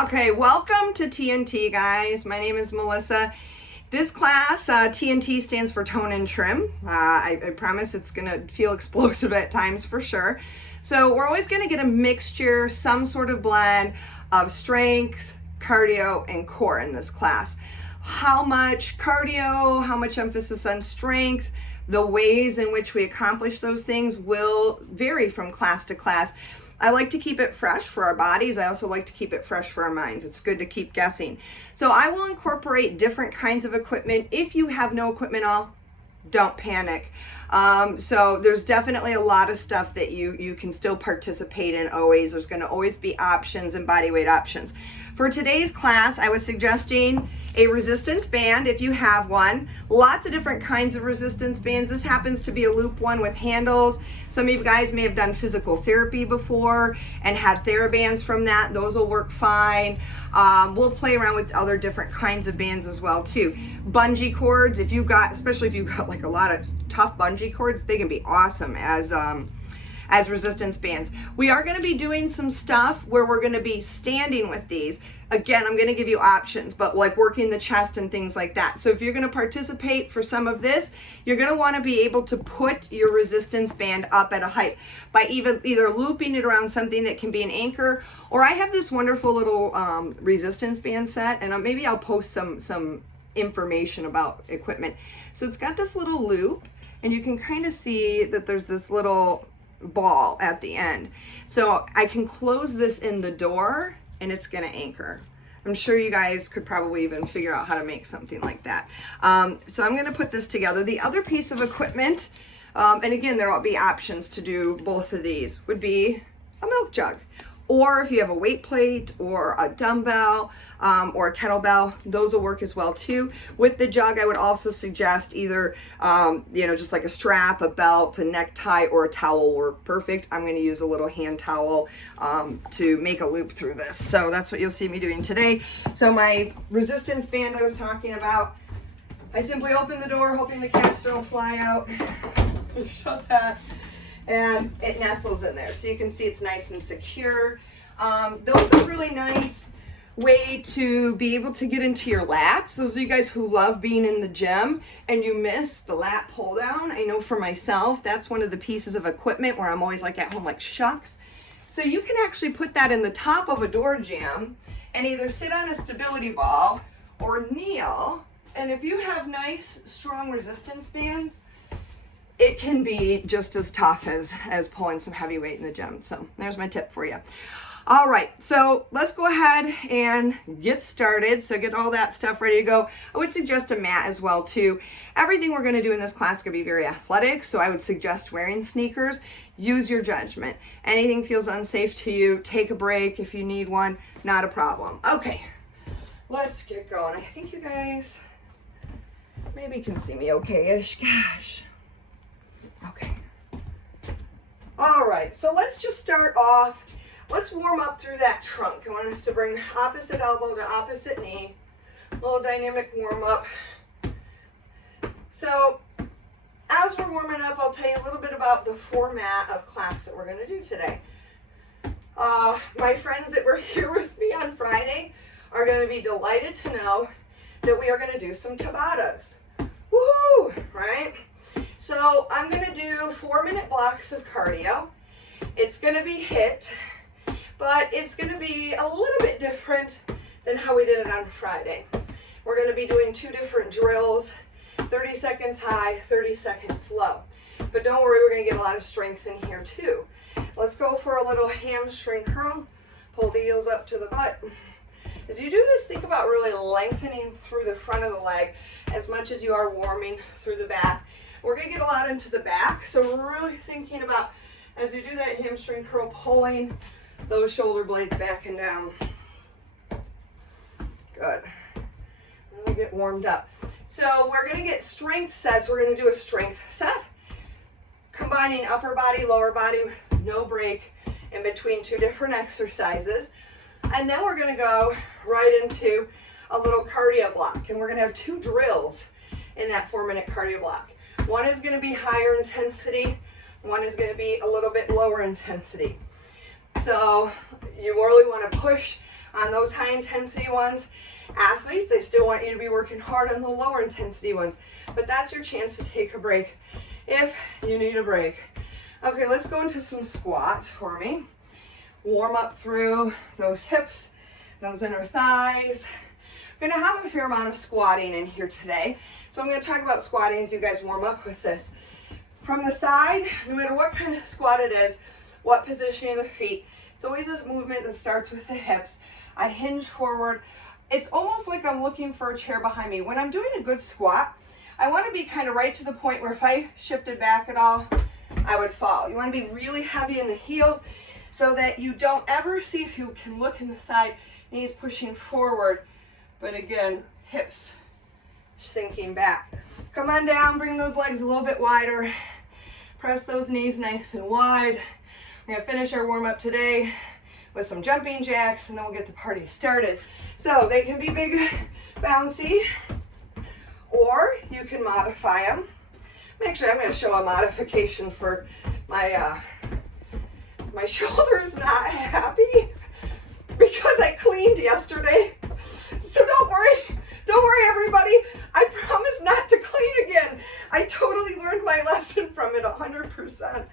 Okay, welcome to TNT, guys. My name is Melissa. This class, TNT stands for Tone and Trim. I promise it's going to feel explosive at times for sure. So we're always going to get a mixture, some sort of blend of strength, cardio, and core in this class. How much cardio, how much emphasis on strength, the ways in which we accomplish those things will vary from class to class. I like to keep it fresh for our bodies. I also like to keep it fresh for our minds. It's good to keep guessing. So I will incorporate different kinds of equipment. If you have no equipment at all, don't panic. So there's definitely a lot of stuff that you can still participate in always. There's going to always be options and body weight options. For today's class, I was suggesting a resistance band if you have one. Lots of different kinds of resistance bands. This happens to be a loop one with handles. Some of you guys may have done physical therapy before and had TheraBands from that. Those will work fine. We'll play around with other different kinds of bands as well too. Bungee cords, especially if you've got like a lot of tough bungee cords, they can be awesome as resistance bands. We are going to be doing some stuff where we're going to be standing with these. Again, I'm going to give you options, but like working the chest and things like that. So if you're going to participate for some of this, you're going to want to be able to put your resistance band up at a height by either looping it around something that can be an anchor, or I have this wonderful little resistance band set, and maybe I'll post some information about equipment. So it's got this little loop, and you can kind of see that there's this little ball at the end. So I can close this in the door and it's going to anchor. I'm sure you guys could probably even figure out how to make something like that. So I'm going to put this together. The other piece of equipment, and again, there will be options to do both of these, would be a milk jug. Or if you have a weight plate or a dumbbell or a kettlebell, those will work as well too. With the jug, I would also suggest either, just like a strap, a belt, a necktie, or a towel work perfect. I'm going to use a little hand towel to make a loop through this. So that's what you'll see me doing today. So my resistance band I was talking about, I simply open the door, hoping the cats don't fly out. Shut that. And it nestles in there, so you can see it's nice and secure. Those are really nice way to be able to get into your lats. Those of you guys who love being in the gym and you miss the lat pull down, I know for myself, that's one of the pieces of equipment where I'm always like at home like shucks. So you can actually put that in the top of a door jamb and either sit on a stability ball or kneel. And if you have nice, strong resistance bands, it can be just as tough as pulling some heavy weight in the gym. So there's my tip for you. All right, so let's go ahead and get started. So get all that stuff ready to go. I would suggest a mat as well too. Everything we're going to do in this class is going to be very athletic, so I would suggest wearing sneakers. Use your judgment. Anything feels unsafe to you, take a break if you need one, not a problem. Okay, let's get going. I think you guys maybe can see me okay-ish. Gosh. Okay. All right, so let's just start off. Let's warm up through that trunk. I want us to bring opposite elbow to opposite knee. A little dynamic warm up. So as we're warming up, I'll tell you a little bit about the format of class that we're going to do today. My friends that were here with me on Friday are going to be delighted to know that we are going to do some Tabatas. Woohoo, right? So I'm going to do 4-minute blocks of cardio. It's going to be HIIT, but it's going to be a little bit different than how we did it on Friday. We're going to be doing 2 different drills, 30 seconds high, 30 seconds low. But don't worry, we're going to get a lot of strength in here too. Let's go for a little hamstring curl. Pull the heels up to the butt. As you do this, think about really lengthening through the front of the leg as much as you are warming through the back. We're going to get a lot into the back, so we're really thinking about, as you do that hamstring curl, pulling those shoulder blades back and down. Good. Really get warmed up. So we're going to get strength sets. We're going to do a strength set, combining upper body, lower body, no break in between 2 different exercises. And then we're going to go right into a little cardio block, and we're going to have 2 drills in that 4-minute cardio block. One is going to be higher intensity. One is going to be a little bit lower intensity. So you really want to push on those high intensity ones. Athletes, I still want you to be working hard on the lower intensity ones, but that's your chance to take a break if you need a break. Okay, let's go into some squats for me. Warm up through those hips, those inner thighs. I'm gonna have a fair amount of squatting in here today. So I'm gonna talk about squatting as you guys warm up with this. From the side, no matter what kind of squat it is, what positioning of the feet, it's always this movement that starts with the hips. I hinge forward. It's almost like I'm looking for a chair behind me. When I'm doing a good squat, I want to be kind of right to the point where if I shifted back at all, I would fall. You want to be really heavy in the heels so that you don't ever see, if you can look in the side, knees pushing forward, but again, hips sinking back. Come on down, bring those legs a little bit wider. Press those knees nice and wide. We're gonna finish our warm up today with some jumping jacks, and then we'll get the party started. So they can be big, bouncy, or you can modify them. Actually, I'm gonna show a modification for my my shoulder is not happy because I cleaned yesterday. So don't worry everybody. I promise not to clean again. I totally learned my lesson from it 100%.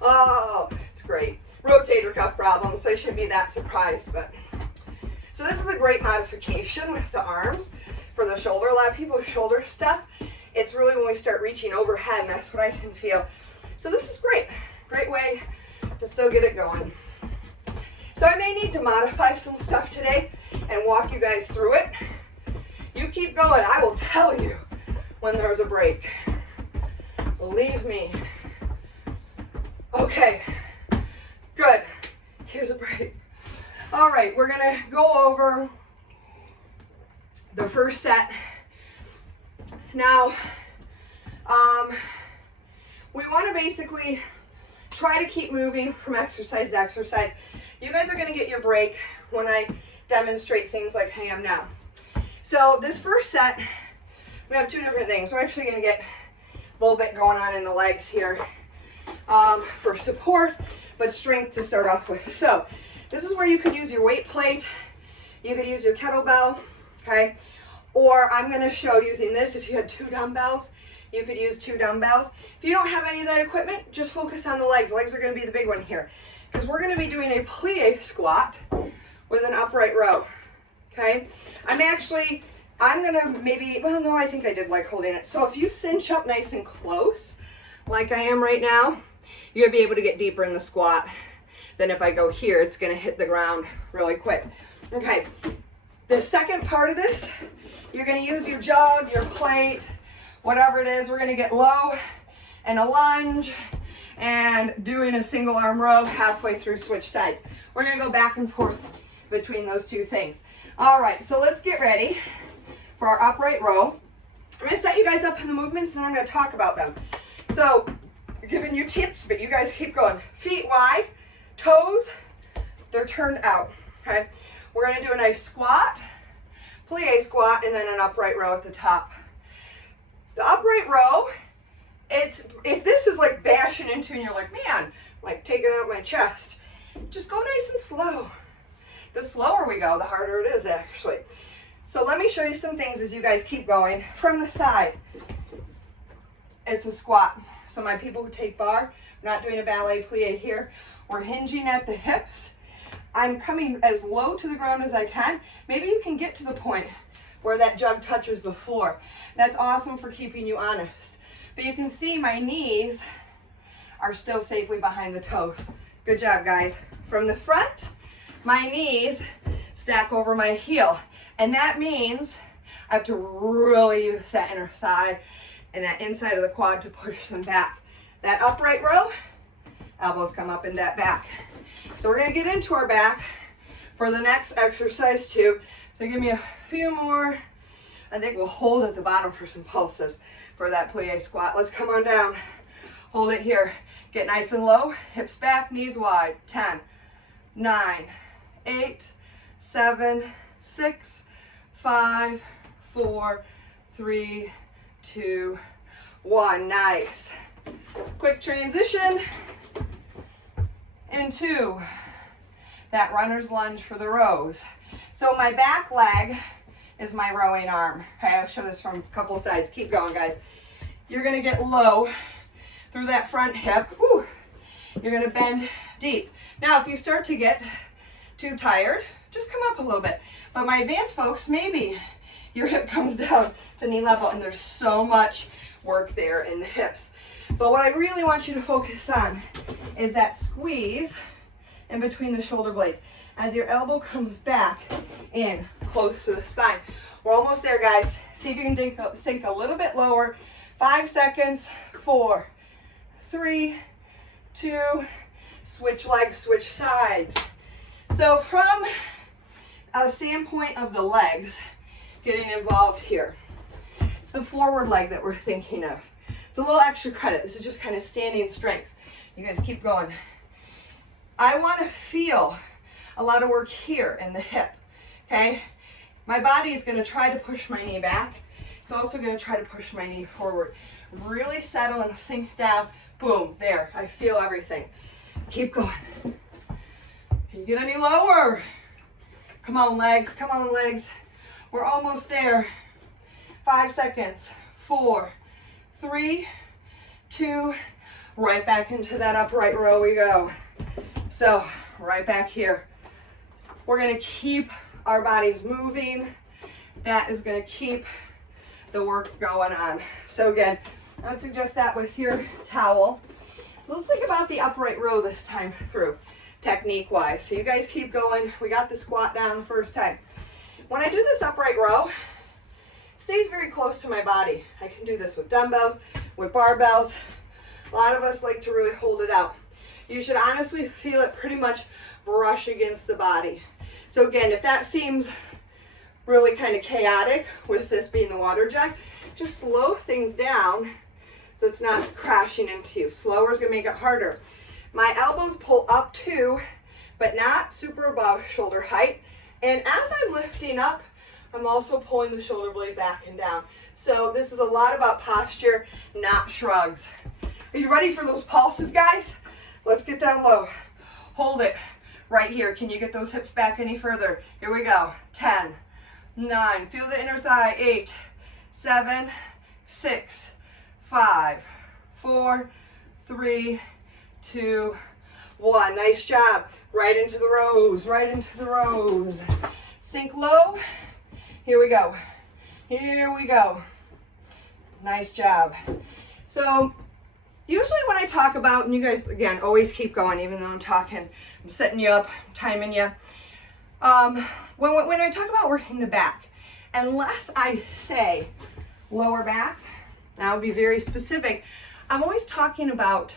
Oh, it's great. Rotator cuff problems, so I shouldn't be that surprised. But so this is a great modification with the arms for the shoulder. A lot of people with shoulder stuff, it's really when we start reaching overhead, and that's what I can feel. So this is great. Great way to still get it going. So I may need to modify some stuff today and walk you guys through it. You keep going. I will tell you when there's a break. Believe me. Okay, good. Here's a break. All right, we're gonna go over the first set. Now, we want to basically try to keep moving from exercise to exercise. You guys are going to get your break when I demonstrate things like I am now. So this first set, we have two different things. We're actually going to get a little bit going on in the legs here for support, but strength to start off with. So this is where you could use your weight plate. You could use your kettlebell, okay? Or I'm going to show using this. If you had 2 dumbbells, you could use 2 dumbbells. If you don't have any of that equipment, just focus on the legs. The legs are going to be the big one here, because we're going to be doing a plie squat with an upright row, okay? I'm going to maybe, well, no, I think I did like holding it. So if you cinch up nice and close, like I am right now, you're going to be able to get deeper in the squat than if I go here. It's going to hit the ground really quick. Okay, the second part of this, you're going to use your jug, your plate, whatever it is. We're going to get low and a lunge and doing a single arm row halfway through, switch sides. We're going to go back and forth between those two things. All right, so let's get ready for our upright row. I'm going to set you guys up in the movements, and then I'm going to talk about them. So, I'm giving you tips, but you guys keep going. Feet wide, toes, they're turned out, okay? We're going to do a nice squat, plie squat, and then an upright row at the top. The upright row, if this is like bashing into and you're like, man, like taking out my chest, just go nice and slow. The slower we go, the harder it is actually. So let me show you some things as you guys keep going. From the side, it's a squat. So my people who take bar, we're not doing a ballet plie here. We're hinging at the hips. I'm coming as low to the ground as I can. Maybe you can get to the point where that jug touches the floor. That's awesome for keeping you honest. But you can see my knees are still safely behind the toes. Good job, guys. From the front, my knees stack over my heel. And that means I have to really use that inner thigh and that inside of the quad to push them back. That upright row, elbows come up and that back. So we're gonna get into our back for the next exercise too. So give me a few more. I think we'll hold at the bottom for some pulses for that plie squat. Let's come on down. Hold it here. Get nice and low, hips back, knees wide. 10, 9, 8, 7, 6, 5, 4, 3, 2, 1. Nice. Quick transition into that runner's lunge for the rows. So my back leg is my rowing arm. Okay, I'll show this from a couple sides. Keep going, guys. You're gonna get low through that front hip. Whew. You're gonna bend deep. Now, if you start to get too tired, just come up a little bit. But my advanced folks, maybe your hip comes down to knee level, and there's so much work there in the hips. But what I really want you to focus on is that squeeze in between the shoulder blades as your elbow comes back in close to the spine. We're almost there, guys. See if you can sink a little bit lower. 5 seconds. 4, 3, 2, switch legs, switch sides. So from a standpoint of the legs getting involved here, it's the forward leg that we're thinking of. It's a little extra credit. This is just kind of standing strength. You guys keep going. I want to feel a lot of work here in the hip, okay? My body is going to try to push my knee back. It's also going to try to push my knee forward. Really settle and sink down. Boom, there. I feel everything. Keep going. Can you get any lower? Come on, legs. Come on, legs. We're almost there. 5 seconds. 4, 3, 2, right back into that upright row we go. So, right back here. We're going to keep our bodies moving. That is going to keep the work going on. So again, I would suggest that with your towel. Let's think about the upright row this time through, technique-wise. So you guys keep going. We got the squat down the first time. When I do this upright row, it stays very close to my body. I can do this with dumbbells, with barbells. A lot of us like to really hold it out. You should honestly feel it pretty much brush against the body. So again, if that seems really kind of chaotic with this being the water jug, just slow things down so it's not crashing into you. Slower is going to make it harder. My elbows pull up too, but not super above shoulder height. And as I'm lifting up, I'm also pulling the shoulder blade back and down. So this is a lot about posture, not shrugs. Are you ready for those pulses, guys? Let's get down low. Hold it right here. Can you get those hips back any further? Here we go. 10, 9, feel the inner thigh. 8, 7, 6, 5, 4, 3, 2, 1. Nice job. Right into the rows, right into the rows. Sink low. Here we go. Here we go. Nice job. So usually when I talk about, and you guys, again, always keep going, even though I'm talking, I'm setting you up, timing you. When I talk about working the back, unless I say lower back, and I'll be very specific, I'm always talking about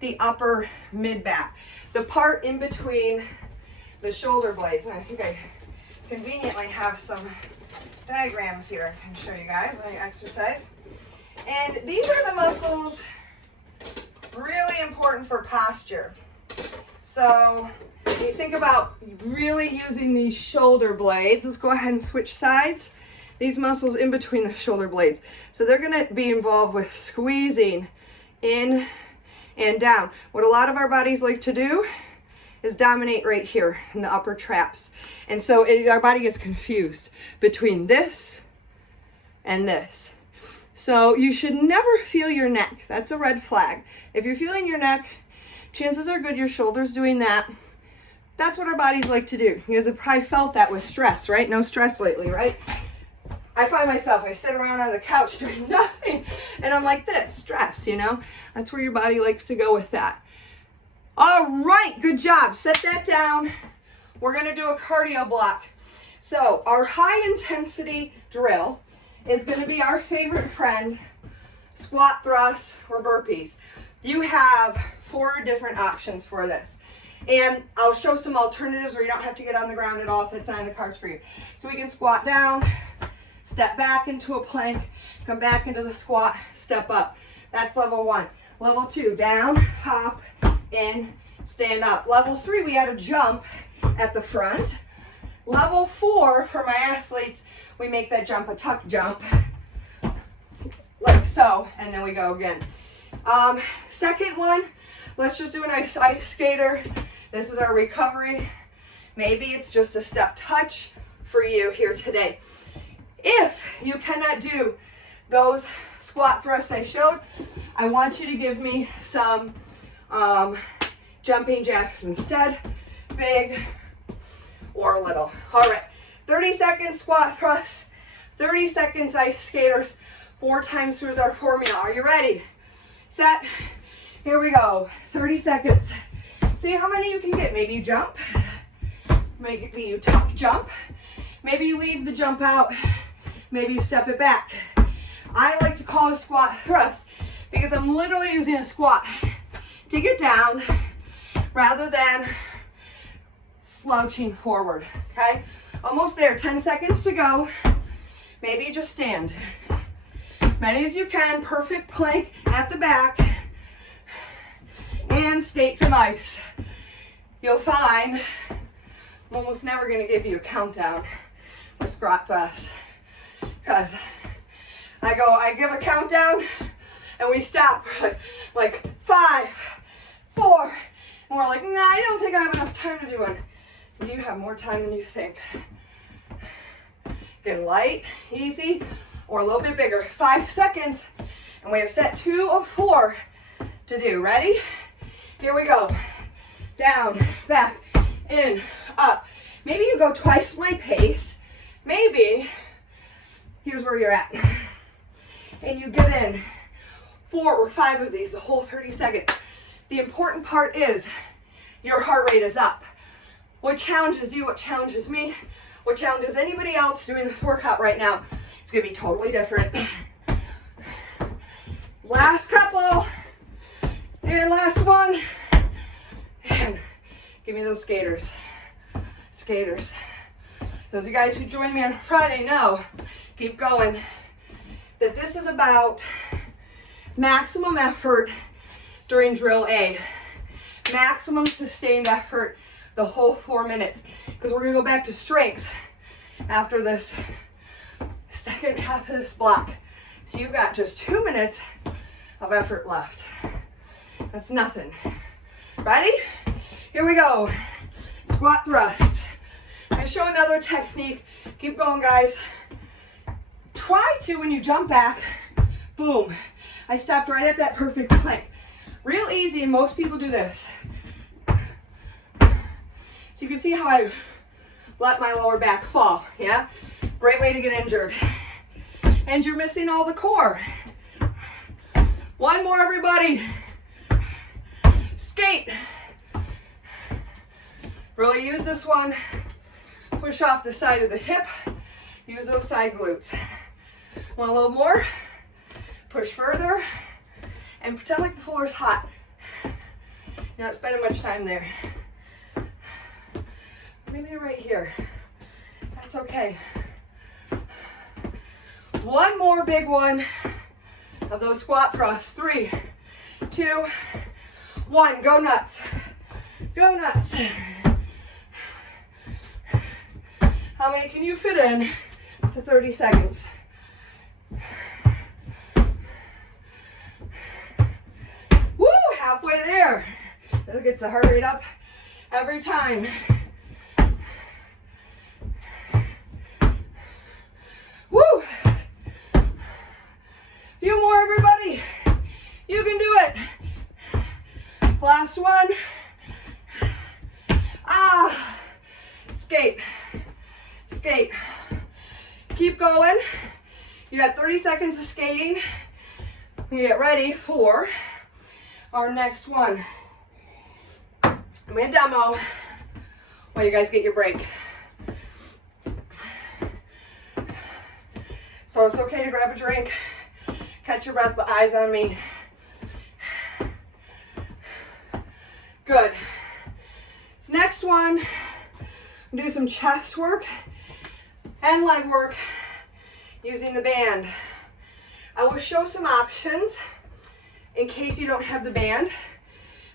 the upper mid back, the part in between the shoulder blades. And I think I conveniently have some diagrams here I can show you guys. Let me exercise. And these are the muscles really important for posture. So you think about really using these shoulder blades. Let's go ahead and switch sides. These muscles in between the shoulder blades. So they're going to be involved with squeezing in and down. What a lot of our bodies like to do is dominate right here in the upper traps. And so our body gets confused between this and this. So you should never feel your neck. That's a red flag. If you're feeling your neck, chances are good your shoulder's doing that. That's what our bodies like to do. You guys have probably felt that with stress, right? No stress lately, right? I find myself, I sit around on the couch doing nothing, and I'm like this, stress, you know? That's where your body likes to go with that. All right, good job. Set that down. We're gonna do a cardio block. So our high intensity drill is gonna be our favorite friend, squat thrusts or burpees. You have 4 different options for this. And I'll show some alternatives where you don't have to get on the ground at all if it's not in the cards for you. So we can squat down, step back into a plank, come back into the squat, step up. That's level 1. Level 2, down, hop, in, stand up. Level 3, we add a jump at the front. Level 4, for my athletes, we make that jump a tuck jump, like so, and then we go again. Second one, let's just do an ice skater. This is our recovery. Maybe it's just a step touch for you here today. If you cannot do those squat thrusts I showed, I want you to give me some jumping jacks instead, big or little. All right, 30 seconds squat thrusts, 30 seconds ice skaters, 4 times through our formula. Are you ready? Set. Here we go. 30 seconds. See how many you can get. Maybe you jump. Maybe you tuck jump. Maybe you leave the jump out. Maybe you step it back. I like to call it a squat thrust because I'm literally using a squat to get down rather than slouching forward, okay? Almost there, 10 seconds to go. Maybe you just stand. Many as you can, perfect plank at the back, and skate some ice. You'll find I'm almost never gonna give you a countdown with squat thrust because I give a countdown and we stop like 5, 4, and we're like, nah, I don't think I have enough time to do one. You have more time than you think. Get light, easy, or a little bit bigger. 5 seconds, and we have set 2 of 4 to do. Ready? Here we go. Down, back, in, up. Maybe you go twice my pace. Maybe, here's where you're at. And you get in 4 or 5 of these, the whole 30 seconds. The important part is your heart rate is up. What challenges you, what challenges me, what challenges anybody else doing this workout right now, it's gonna be totally different. Last couple, and last one, and give me those skaters. Skaters. Those of you guys who joined me on Friday know, keep going, that this is about maximum effort during drill A. Maximum sustained effort the whole 4 minutes. Because we're gonna go back to strength after this second half of this block. So you've got just 2 minutes of effort left. That's nothing. Ready? Here we go. Squat thrust. I show another technique. Keep going, guys. Try to, when you jump back, boom. I stopped right at that perfect plank. Real easy, and most people do this. So you can see how I let my lower back fall, yeah? Great way to get injured. And you're missing all the core. One more, everybody. Skate. Really use this one. Push off the side of the hip. Use those side glutes. Want a little more? Push further. And pretend like the floor is hot. You're not spending much time there. Maybe you're right here. That's okay. One more big one of those squat thrusts. 3, 2, 1. Go nuts. Go nuts. How many can you fit in to 30 seconds? Woo! Halfway there. That gets the heart rate up every time. Woo! Few more, everybody. You can do it. Last one. Skate. Skate. Keep going. You got 30 seconds of skating. We get ready for our next one. I'm gonna demo while you guys get your break. So it's okay to grab a drink, catch your breath, but eyes on me. Good. This next one, do some chest work and leg work using the band. I will show some options in case you don't have the band,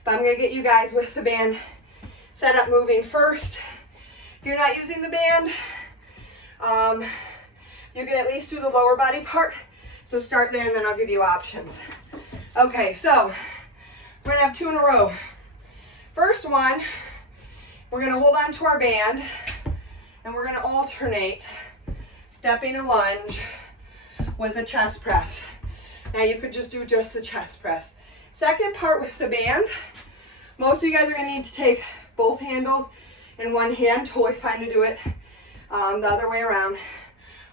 but I'm gonna get you guys with the band set up moving first. If you're not using the band, you can at least do the lower body part. So start there and then I'll give you options. Okay, so we're gonna have 2 in a row. First one, we're gonna hold on to our band and we're gonna alternate stepping a lunge with a chest press. Now you could just do just the chest press. Second part with the band, most of you guys are gonna need to take both handles in one hand. Totally fine to do it the other way around.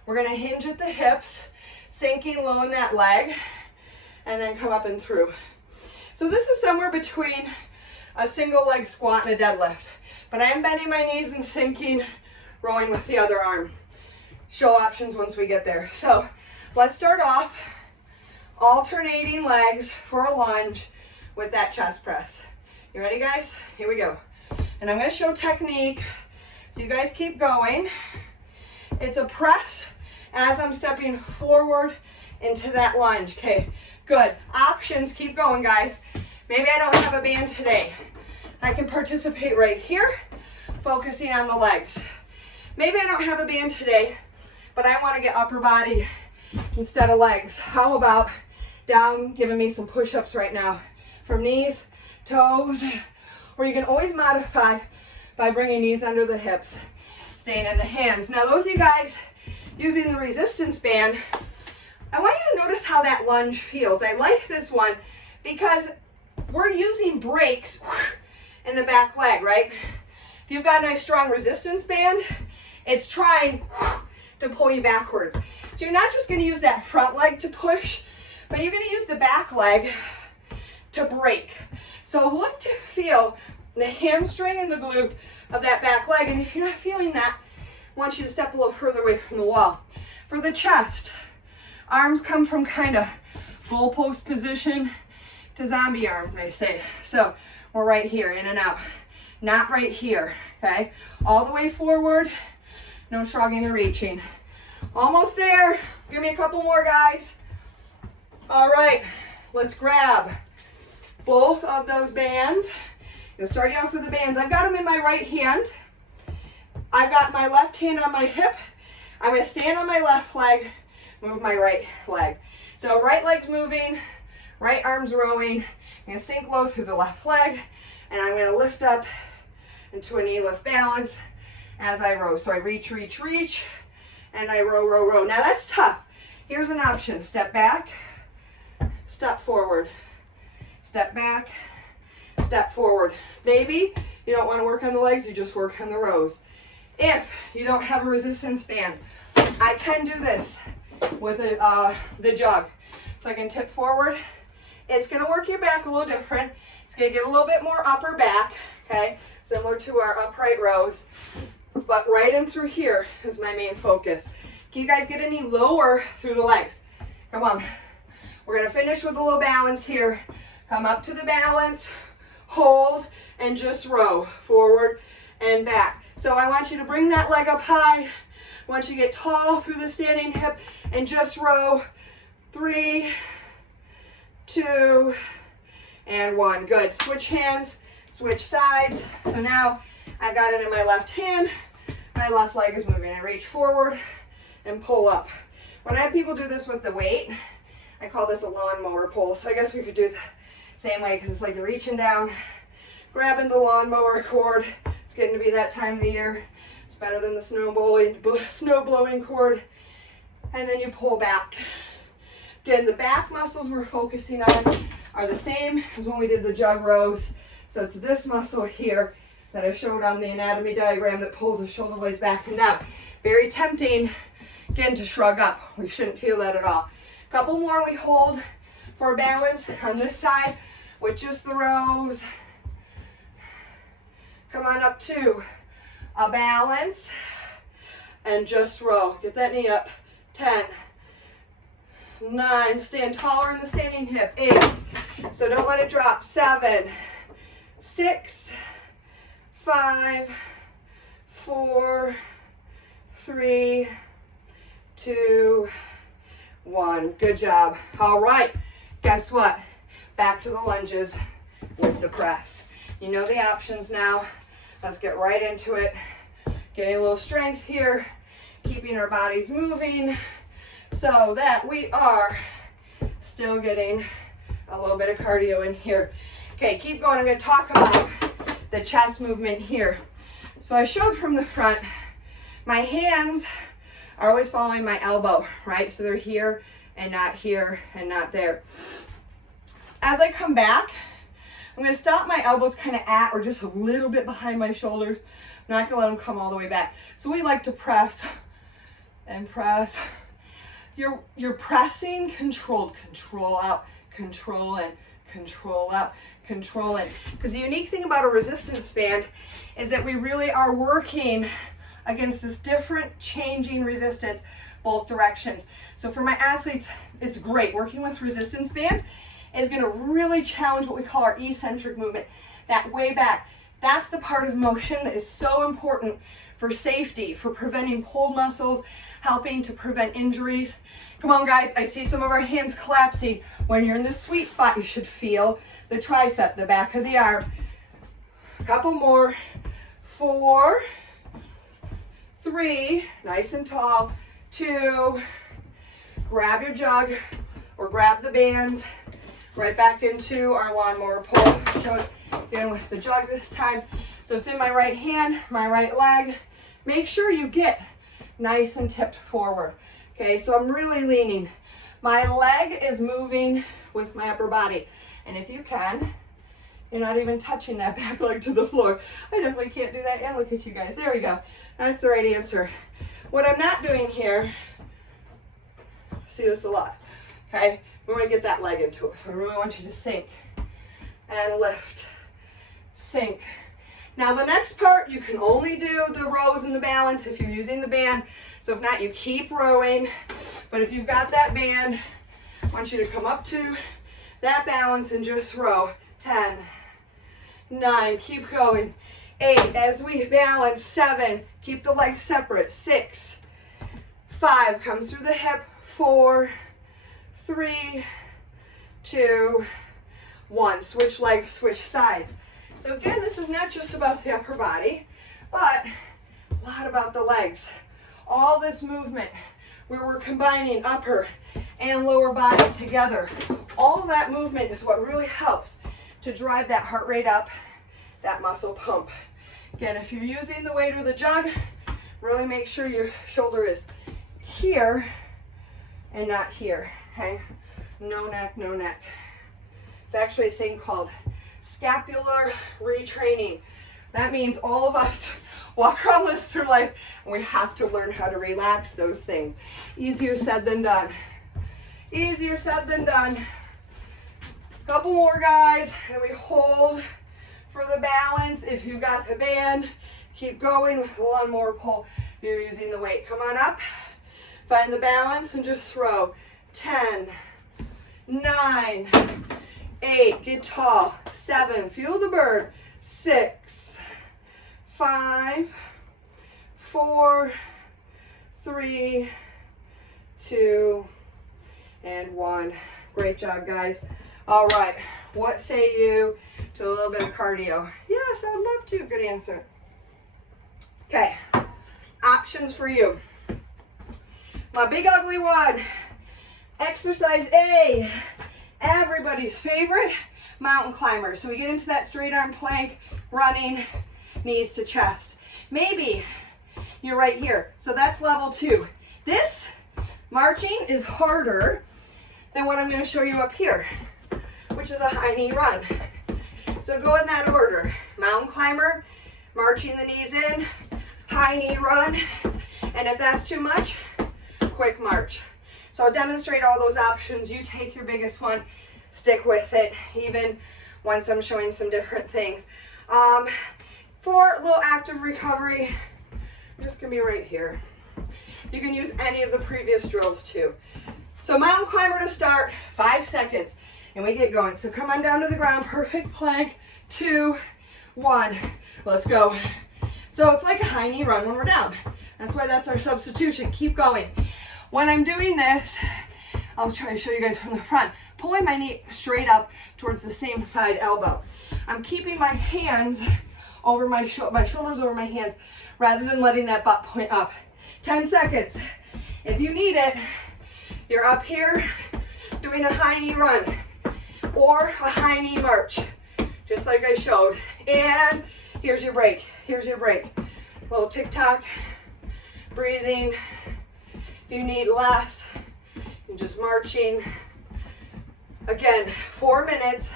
We're gonna hinge at the hips, sinking low in that leg, and then come up and through. So this is somewhere between a single leg squat and a deadlift, but I am bending my knees and sinking, rowing with the other arm. Show options once we get there. So let's start off alternating legs for a lunge with that chest press. You ready, guys? Here we go. And I'm going to show technique, so you guys keep going. It's a press as I'm stepping forward into that lunge. Okay, good. Options, keep going, guys. Maybe I don't have a band today. I can participate right here, focusing on the legs. Maybe I don't have a band today, but I want to get upper body instead of legs. How about down, giving me some push-ups right now from knees, toes, or you can always modify by bringing knees under the hips, staying in the hands. Now those of you guys using the resistance band, I want you to notice how that lunge feels. I like this one because we're using brakes in the back leg, right? If you've got a nice strong resistance band, it's trying to pull you backwards. So you're not just going to use that front leg to push, but you're going to use the back leg to brake. So look to feel the hamstring and the glute of that back leg. And if you're not feeling that, I want you to step a little further away from the wall. For the chest, arms come from kind of goalpost position to zombie arms, I say. So we're right here, in and out. Not right here, okay? All the way forward, no shrugging or reaching. Almost there. Give me a couple more, guys. All right, let's grab both of those bands. You'll start you off with the bands. I've got them in my right hand. I've got my left hand on my hip. I'm going to stand on my left leg, move my right leg. So right leg's moving, right arm's rowing. I'm going to sink low through the left leg, and I'm going to lift up into a knee lift balance as I row. So I reach, reach, reach, and I row, row, row. Now that's tough. Here's an option. Step back, step forward, step back, step forward. Maybe you don't want to work on the legs, you just work on the rows. If you don't have a resistance band, I can do this with the jug. So I can tip forward. It's going to work your back a little different. It's going to get a little bit more upper back, okay, similar to our upright rows. But right in through here is my main focus. Can you guys get any lower through the legs? Come on. We're going to finish with a little balance here. Come up to the balance, hold, and just row forward and back. So I want you to bring that leg up high. I want you to get tall through the standing hip and just row. 3, 2, and 1. Good. Switch hands, switch sides. So now I've got it in my left hand. My left leg is moving. I reach forward and pull up. When I have people do this with the weight, I call this a lawnmower pull. So I guess we could do the same way because it's like you're reaching down, grabbing the lawnmower cord. It's getting to be that time of the year. It's better than the snow blowing cord. And then you pull back. Again, the back muscles we're focusing on are the same as when we did the jug rows. So it's this muscle here that I showed on the anatomy diagram that pulls the shoulder blades back and down. Very tempting, again, to shrug up. We shouldn't feel that at all. A couple more we hold for balance on this side with just the rows. Come on up to a balance and just row. Get that knee up. 10, 9, stand taller in the standing hip. 8, so don't let it drop. 7, 6, 5, 4, 3, 2, 1. Good job. All right, guess what? Back to the lunges with the press. You know the options now. Let's get right into it. Getting a little strength here, keeping our bodies moving so that we are still getting a little bit of cardio in here. Okay, keep going. I'm going to talk about the chest movement here. So I showed from the front, My hands are always following my elbow, right? So they're here and not there. As I come back, I'm gonna stop my elbows kind of at or just a little bit behind my shoulders. I'm not gonna let them come all the way back. So we like to press and press. You're pressing controlled, control out, control in, control out, control in. Because the unique thing about a resistance band is that we really are working against this different changing resistance both directions. So for my athletes, it's great. Working with resistance bands is gonna really challenge what we call our eccentric movement, that way back. That's the part of motion that is so important for safety, for preventing pulled muscles, helping to prevent injuries. Come on guys, I see some of our hands collapsing. When you're in this sweet spot, you should feel the tricep, the back of the arm. A couple more. 4, 3, nice and tall. 2, grab your jug or grab the bands. Right back into our lawnmower pull. Again with the jug this time. So it's in my right hand, my right leg. Make sure you get nice and tipped forward. Okay, so I'm really leaning. My leg is moving with my upper body. And if you can, you're not even touching that back leg to the floor. I definitely can't do that. Yeah, look at you guys. There we go. That's the right answer. What I'm not doing here, see this a lot, okay? We want to get that leg into it. So I really want you to sink and lift, sink. Now the next part, you can only do the rows and the balance if you're using the band. So if not, you keep rowing. But if you've got that band, I want you to come up to that balance and just row. 10, 9, keep going. 8, as we balance. 7, keep the legs separate. 6, 5, comes through the hip. 4, 3, 2, 1. Switch legs, switch sides. So again, this is not just about the upper body, but a lot about the legs. All this movement where we're combining upper and lower body together. All of that movement is what really helps to drive that heart rate up, that muscle pump. Again, if you're using the weight or the jug, really make sure your shoulder is here and not here, okay? No neck, no neck. It's actually a thing called scapular retraining. That means all of us walk around this through life and we have to learn how to relax those things. Easier said than done. Easier said than done. Couple more guys, and we hold for the balance. If you've got the band, keep going with one more pull. You're using the weight. Come on up, find the balance and just throw. 10, 9, 8, get tall. 7, feel the bird. 6, 5, 4, 3, 2, and 1. Great job, guys. All right, what say you to a little bit of cardio? Yes, I'd love to. Good answer. Okay, options for you. My big ugly one, exercise A, everybody's favorite, mountain climber. So we get into that straight arm plank, running, knees to chest. Maybe you're right here. So that's level 2. This marching is harder than what I'm going to show you up here, which is a high knee run. So go in that order. Mountain climber, marching the knees in, high knee run, and if that's too much, quick march. So I'll demonstrate all those options. You take your biggest one, stick with it, even once I'm showing some different things. For a little active recovery, I'm just gonna be right here. You can use any of the previous drills too. So mountain climber to start, 5 seconds, and we get going. So come on down to the ground, perfect plank, 2, 1, let's go. So it's like a high knee run when we're down. That's why that's our substitution. Keep going. When I'm doing this, I'll try to show you guys from the front, pulling my knee straight up towards the same side elbow. I'm keeping my hands over my shoulders over my hands, rather than letting that butt point up. 10 seconds. If you need it, you're up here doing a high knee run or a high knee march, just like I showed. And here's your break. Here's your break. Little tick tock, breathing. If you need less, you're just marching. Again, 4 minutes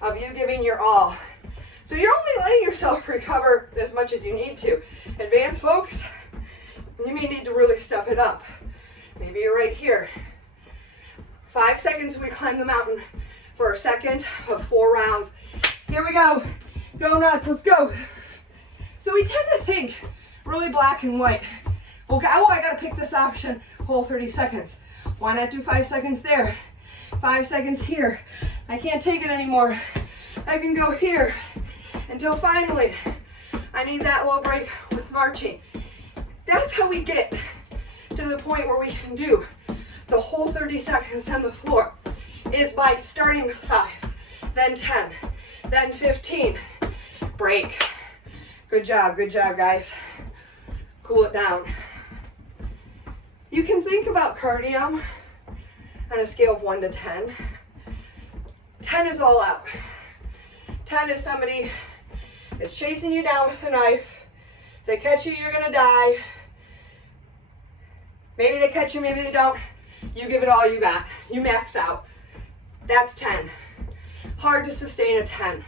of you giving your all. So you're only letting yourself recover as much as you need to. Advanced folks, you may need to really step it up. Maybe you're right here. 5 seconds, we climb the mountain for a second of 4 rounds. Here we go. Go nuts, let's go. So we tend to think really black and white. Okay, oh, I gotta pick this option, whole 30 seconds. Why not do 5 seconds there? 5 seconds here. I can't take it anymore. I can go here until finally I need that little break with marching. That's how we get to the point where we can do the whole 30 seconds on the floor, is by starting with 5, then 10, then 15. Break. Good job, guys. Cool it down. You can think about cardio on a scale of 1 to 10. 10 is all out. 10 is somebody that's chasing you down with a knife. If they catch you, you're gonna die. Maybe they catch you, maybe they don't. You give it all you got. You max out. That's 10. Hard to sustain a 10.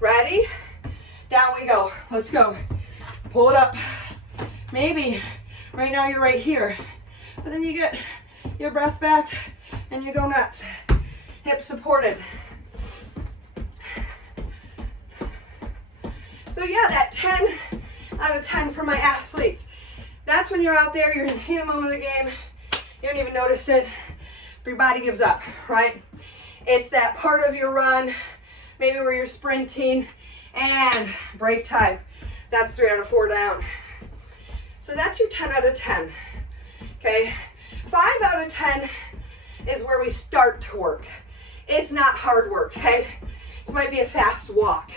Ready? Down we go. Let's go. Pull it up. Maybe right now you're right here, but then you get your breath back and you go nuts. Hips supported. So yeah, that 10 out of 10 for my athletes. That's when you're out there, you're in the heat of the moment of the game, you don't even notice it, but your body gives up, right? It's that part of your run, maybe where you're sprinting, and break time. That's 3 out of 4 down. So that's your 10 out of 10, okay? 5 out of 10 is where we start to work. It's not hard work, okay? This might be a fast walk.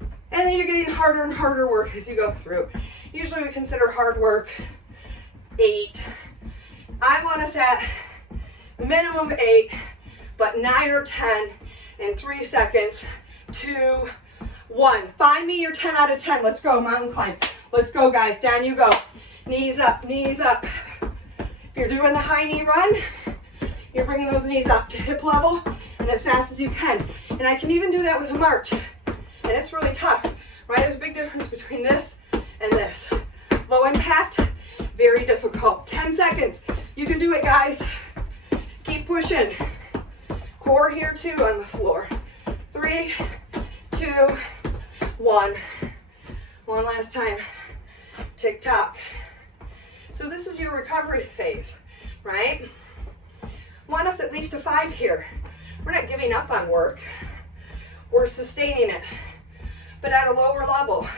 And then you're getting harder and harder work as you go through. Usually we consider hard work 8. I want us at minimum 8, but 9 or 10 in 3 seconds. 2, 1. Find me your 10 out of 10. Let's go, mountain climb. Let's go, guys. Down you go. Knees up, knees up. If you're doing the high knee run, you're bringing those knees up to hip level and as fast as you can. And I can even do that with a march. And it's really tough, right? There's a big difference between this and this. Low impact, very difficult. 10 seconds. You can do it, guys. Keep pushing. Core here too on the floor. 3, 2, 1. One last time. Tick tock. So this is your recovery phase, right? Want us at least a 5 here. We're not giving up on work. We're sustaining it, but at a lower level.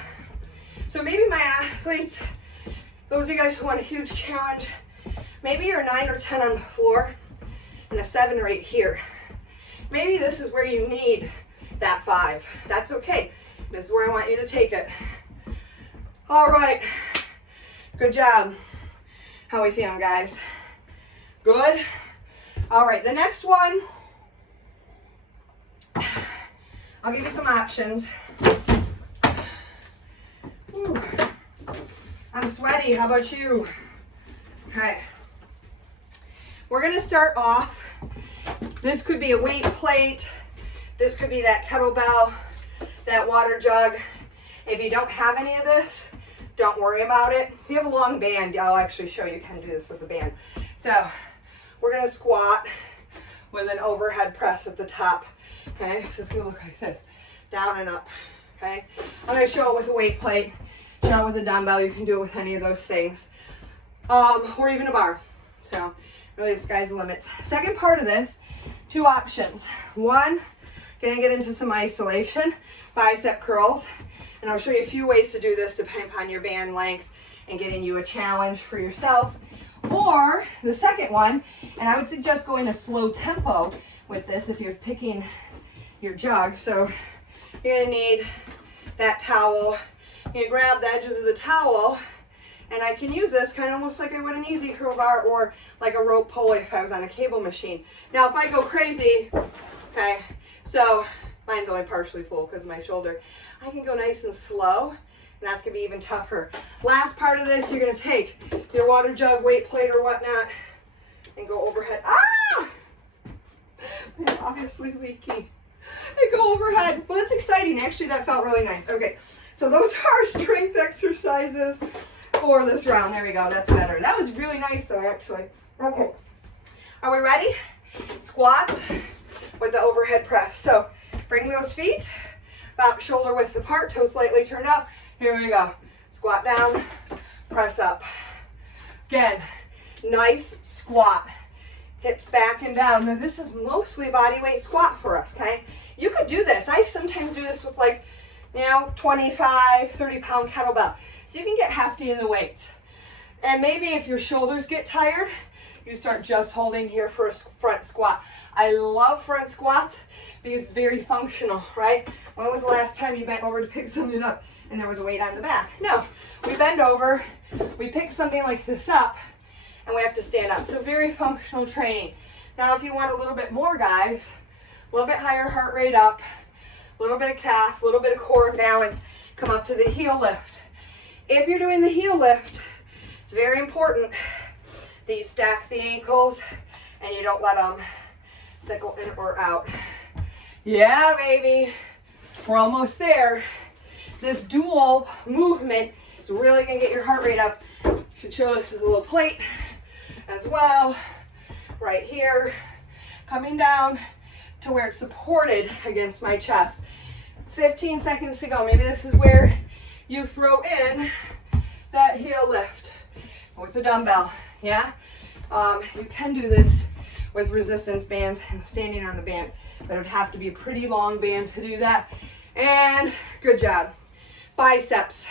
So maybe my athletes, those of you guys who want a huge challenge, maybe you're a 9 or 10 on the floor and a 7 or 8 here. Maybe this is where you need that 5. That's okay. This is where I want you to take it. All right. Good job. How are we feeling, guys? Good? All right, the next one, I'll give you some options. Whew. I'm sweaty. How about you? Okay. We're going to start off. This could be a weight plate. This could be that kettlebell, that water jug. If you don't have any of this, don't worry about it. If you have a long band, I'll actually show you can do this with a band. So we're going to squat with an overhead press at the top. Okay, so it's going to look like this, down and up. Okay, I'm going to show it with a weight plate, show it with a dumbbell. You can do it with any of those things, or even a bar. So really, the sky's the limits. Second part of this, 2 options. One, going to get into some isolation, bicep curls, and I'll show you a few ways to do this depending upon your band length and getting you a challenge for yourself. Or the second one, and I would suggest going a slow tempo with this if you're picking your jug. So you're going to need that towel. You're going to grab the edges of the towel, and I can use this kind of almost like I would an easy curl bar or like a rope pulley if I was on a cable machine. Now if I go crazy, okay, so mine's only partially full because of my shoulder, I can go nice and slow, and And that's gonna be even tougher. Last part of this, you're gonna take your water jug, weight plate, or whatnot, and go overhead. Ah! They're obviously leaky. And go overhead. Well, that's exciting. Actually, that felt really nice. Okay, so those are strength exercises for this round. There we go. That's better. That was really nice, though, actually. Okay. Are we ready? Squats with the overhead press. So bring those feet about shoulder width apart, toes slightly turned out. Here we go. Squat down, press up. Again, nice squat. Hips back and down. Now this is mostly body weight squat for us, okay? You could do this. I sometimes do this with 25, 30 pound kettlebell. So you can get hefty in the weights. And maybe if your shoulders get tired, you start just holding here for a front squat. I love front squats because it's very functional, right? When was the last time you bent over to pick something up and there was a weight on the back? No, we bend over, we pick something like this up, and we have to stand up. So very functional training. Now if you want a little bit more, guys, a little bit higher heart rate up, a little bit of calf, a little bit of core and balance, come up to the heel lift. If you're doing the heel lift, it's very important that you stack the ankles and you don't let them cycle in or out. Yeah, baby, we're almost there. This dual movement is really gonna get your heart rate up. Should show this with a little plate as well, right here, coming down to where it's supported against my chest. 15 seconds to go. Maybe this is where you throw in that heel lift with a dumbbell, yeah? You can do this with resistance bands and standing on the band, but it would have to be a pretty long band to do that. And good job. Biceps.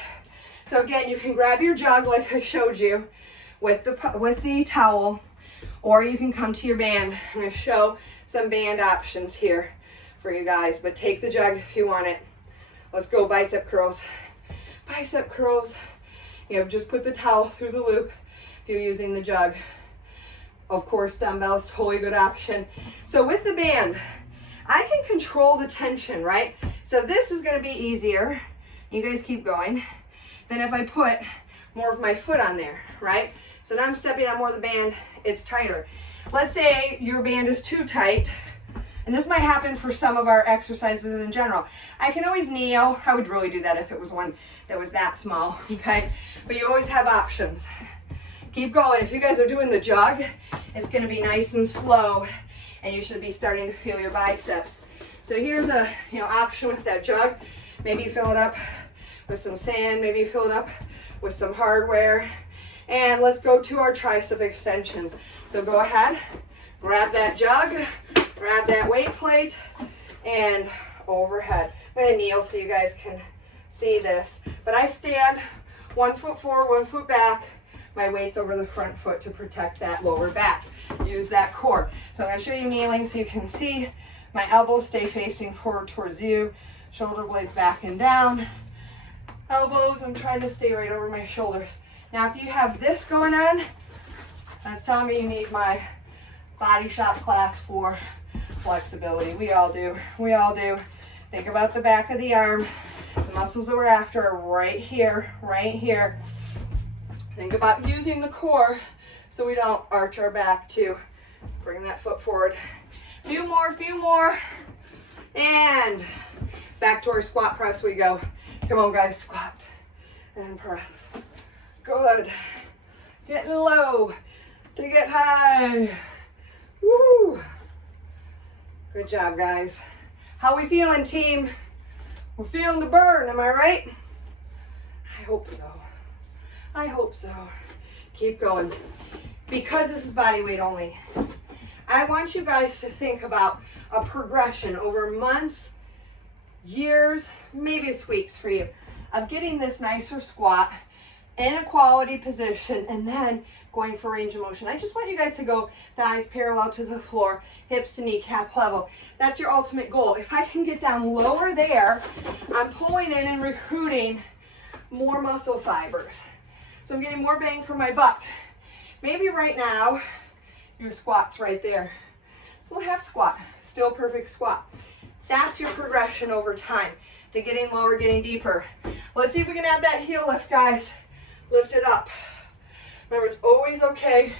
So again, you can grab your jug like I showed you with the towel, or you can come to your band. I'm going to show some band options here for you guys, but take the jug if you want it. Let's go bicep curls. Bicep curls. You know, just put the towel through the loop if you're using the jug. Of course, dumbbells, totally good option. So with the band, I can control the tension, right? So this is going to be easier. You guys keep going. Then if I put more of my foot on there, right? So now I'm stepping on more of the band, it's tighter. Let's say your band is too tight, and this might happen for some of our exercises in general. I can always kneel. I would really do that if it was one that was that small, okay? But you always have options. Keep going. If you guys are doing the jog, it's gonna be nice and slow, and you should be starting to feel your biceps. So here's a option with that jug. Maybe you fill it up with some sand, maybe you fill it up with some hardware. And let's go to our tricep extensions. So go ahead, grab that jug, grab that weight plate, and overhead. I'm gonna kneel so you guys can see this. But I stand 1 foot forward, 1 foot back. My weight's over the front foot to protect that lower back. Use that core. So I'm gonna show you kneeling so you can see my elbows stay facing forward towards you. Shoulder blades back and down. Elbows, I'm trying to stay right over my shoulders. Now, if you have this going on, that's telling me you need my body shop class for flexibility. We all do. We all do. Think about the back of the arm. The muscles that we're after are right here, right here. Think about using the core so we don't arch our back too. Bring that foot forward. Few more. And back to our squat press we go. Come on, guys, squat and press. Good. Getting low to get high. Woo! Good job, guys. How we feeling, team? We're feeling the burn, am I right? I hope so. I hope so. Keep going. Because this is body weight only, I want you guys to think about a progression over months, years, maybe it's weeks for you, of getting this nicer squat in a quality position and then going for range of motion. I just want you guys to go thighs parallel to the floor, hips to kneecap level. That's your ultimate goal. If I can get down lower there, I'm pulling in and recruiting more muscle fibers. So I'm getting more bang for my buck. Maybe right now, your squat's right there. So half squat, still perfect squat. That's your progression over time. to getting lower, getting deeper. Let's see if we can add that heel lift, guys. Lift it up. Remember, it's always okay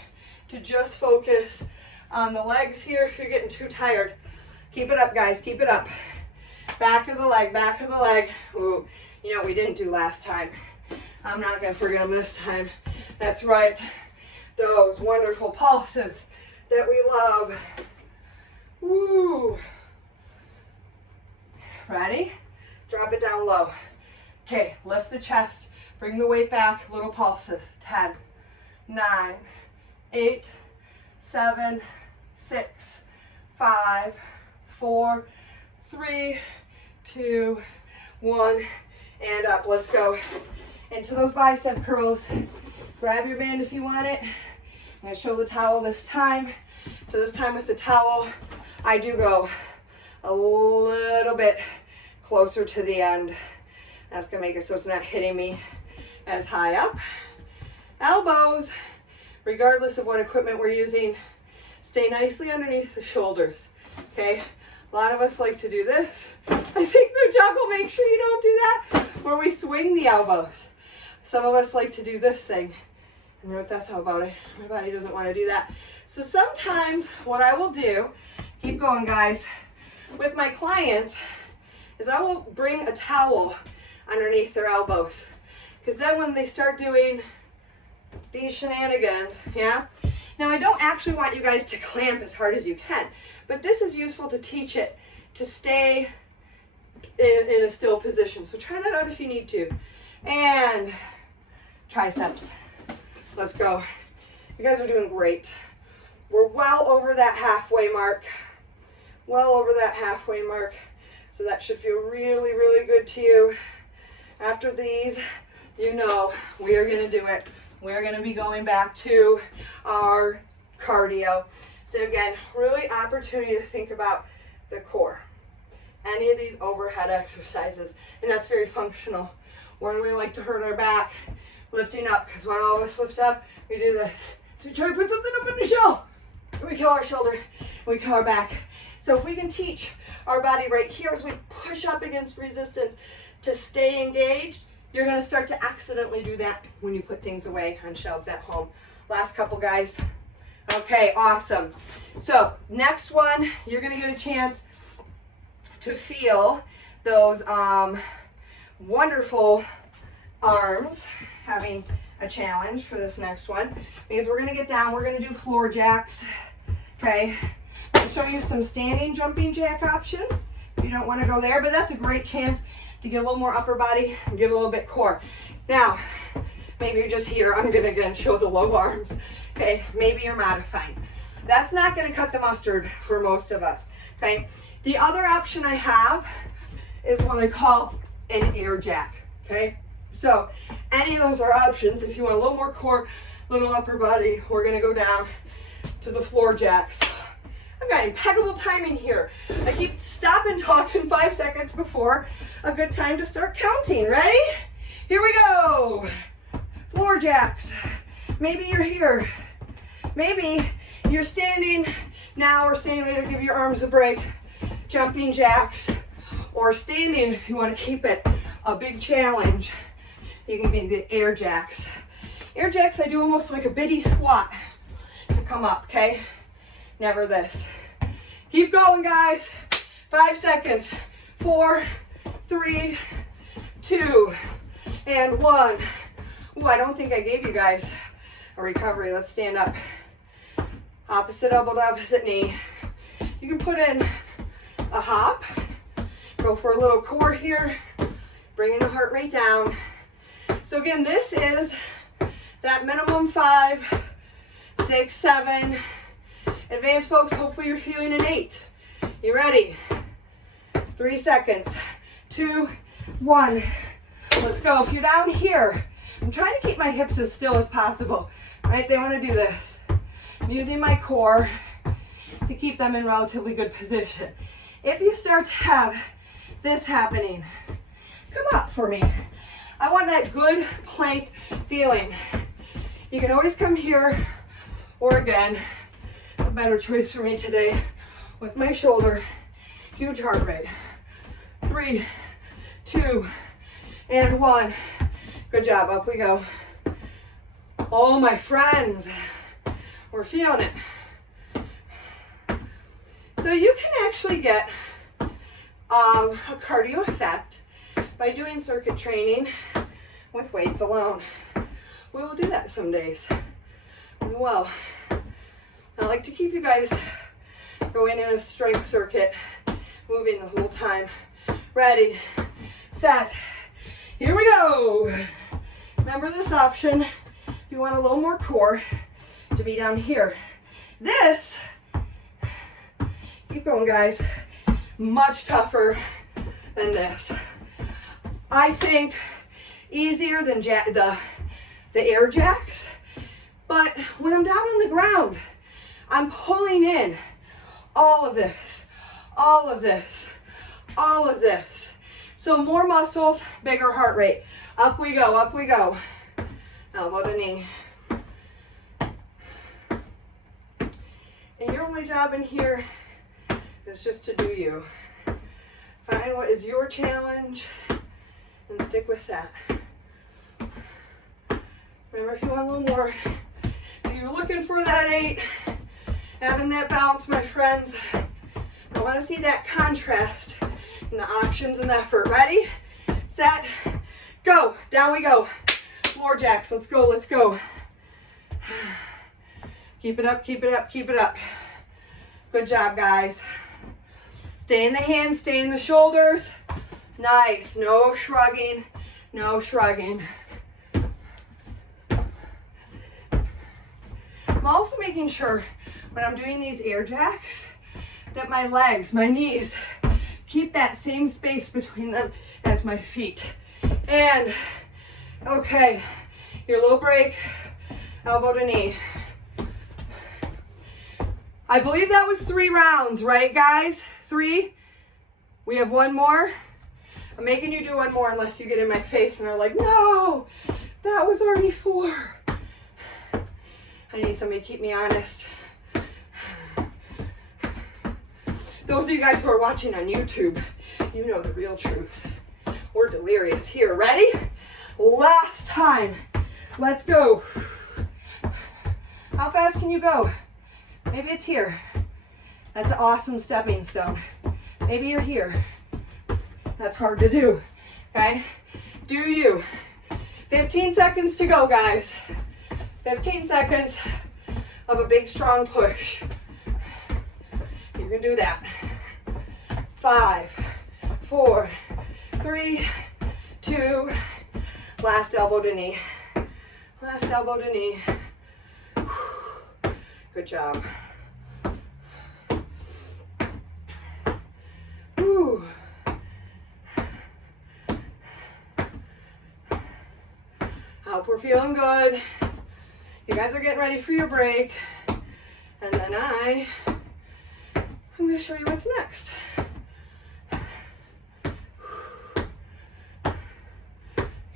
to just focus on the legs here if you're getting too tired. Keep it up, guys, keep it up. Back of the leg, back of the leg. Ooh, you know what we didn't do last time? I'm not gonna forget them this time. That's right, those wonderful pulses that we love. Woo. Ready? Drop it down low. Okay, lift the chest, bring the weight back, little pulses. 10, 9, 8, 7, 6, 5, 4, 3, 2, 1, and up. Let's go into those bicep curls. Grab your band if you want it. I'm gonna show the towel this time. So this time with the towel, I do go a little bit closer to the end. That's gonna make it so it's not hitting me as high up. Elbows, regardless of what equipment we're using, stay nicely underneath the shoulders, okay? A lot of us like to do this. I think the juggle, make sure you don't do that, where we swing the elbows. Some of us like to do this thing. I know what that's all about. My body doesn't want to do that. So sometimes what I will do, keep going guys, with my clients, is I will bring a towel underneath their elbows. Because then when they start doing these shenanigans, yeah? Now I don't actually want you guys to clamp as hard as you can, but this is useful to teach it to stay in a still position. So try that out if you need to. And triceps. Let's go. You guys are doing great. We're well over that halfway mark. Well over that halfway mark. So that should feel really, really good to you. After these, you know we are going to do it. We're going to be going back to our cardio. So again, really opportunity to think about the core. Any of these overhead exercises, and that's very functional. Where do we like to hurt our back? Lifting up, because when all of us lift up, we do this. So we try to put something up on the shelf. We kill our shoulder, we kill our back. So if we can teach our body right here as we push up against resistance to stay engaged, you're gonna start to accidentally do that when you put things away on shelves at home. Last couple, guys. Okay, awesome. So next one, you're gonna get a chance to feel those wonderful arms, having a challenge for this next one, because we're gonna get down, we're gonna do floor jacks, okay? I'll show you some standing jumping jack options if you don't wanna go there, but that's a great chance to get a little more upper body and get a little bit core. Now, maybe you're just here, I'm gonna again show the low arms, okay? Maybe you're modifying. That's not gonna cut the mustard for most of us, okay? The other option I have is what I call an air jack, okay? So any of those are options. If you want a little more core, a little upper body, we're gonna go down to the floor jacks. I've got impeccable timing here. I keep stopping talking 5 seconds before a good time to start counting. Ready? Here we go. Floor jacks. Maybe you're here. Maybe you're standing now or standing later, give your arms a break. Jumping jacks, or standing if you want to keep it a big challenge. You can be the air jacks. Air jacks, I do almost like a bitty squat to come up, okay? Never this. Keep going, guys. 5 seconds. 4, 3, 2, and 1. Ooh, I don't think I gave you guys a recovery. Let's stand up. Opposite elbow to opposite knee. You can put in a hop. Go for a little core here. Bringing the heart rate down. So again, this is that minimum 5, 6, 7. Advanced folks, hopefully you're feeling an 8. You ready? 3 seconds. 2, 1. Let's go. If you're down here, I'm trying to keep my hips as still as possible. Right? They want to do this. I'm using my core to keep them in relatively good position. If you start to have this happening, come up for me. I want that good plank feeling. You can always come here, or again, a better choice for me today, with my shoulder, huge heart rate. 3, 2, and 1. Good job, up we go. Oh, my friends, we're feeling it. So you can actually get a cardio effect by doing circuit training with weights alone. We will do that some days. Well, I like to keep you guys going in a strength circuit, moving the whole time. Ready, set, here we go. Remember this option, if you want a little more core, to be down here. This, keep going guys, much tougher than this. I think easier than the air jacks, but when I'm down on the ground, I'm pulling in all of this, all of this, all of this. So more muscles, bigger heart rate. Up we go, up we go. Elbow to knee. And your only job in here is just to do you. Find what is your challenge and stick with that. Remember, if you want a little more, if you're looking for that 8, having that bounce, my friends, I want to see that contrast in the options and the effort. Ready, set, go. Down we go. Floor jacks. Let's go. Let's go. Keep it up. Keep it up. Keep it up. Good job, guys. Stay in the hands. Stay in the shoulders. Nice. No shrugging. No shrugging. I'm also making sure when I'm doing these air jacks that my legs, my knees, keep that same space between them as my feet. And, okay, your low break, elbow to knee. I believe that was 3 rounds, right guys? 3? We have 1 more. I'm making you do 1 more unless you get in my face and are like, no, that was already 4. I need somebody to keep me honest. Those of you guys who are watching on YouTube, you know the real truth. We're delirious here. Ready? Last time. Let's go. How fast can you go? Maybe it's here. That's an awesome stepping stone. Maybe you're here. That's hard to do. Okay? Do you. 15 seconds to go, guys. 15 seconds of a big, strong push. You can do that. 5, 4, 3, 2, last elbow to knee. Last elbow to knee. Good job. Whew. Hope we're feeling good. You guys are getting ready for your break. And then I'm going to show you what's next.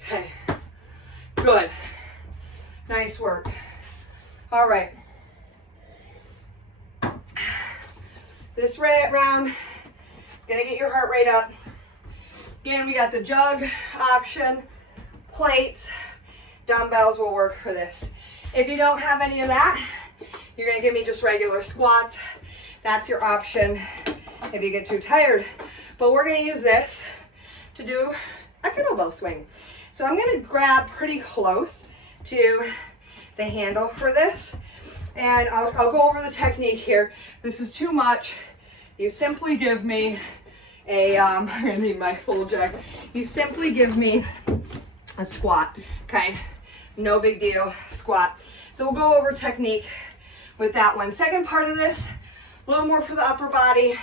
Okay. Good. Nice work. All right. This round is going to get your heart rate up. Again, we got the jug option, plates, dumbbells will work for this. If you don't have any of that, you're going to give me just regular squats. That's your option if you get too tired. But we're going to use this to do a kettlebell swing. So I'm going to grab pretty close to the handle for this. And I'll go over the technique here. This is too much. You simply give me a, I'm going to need my full jack. You simply give me a squat, okay? No big deal, squat. So we'll go over technique with that one. Second part of this, a little more for the upper body,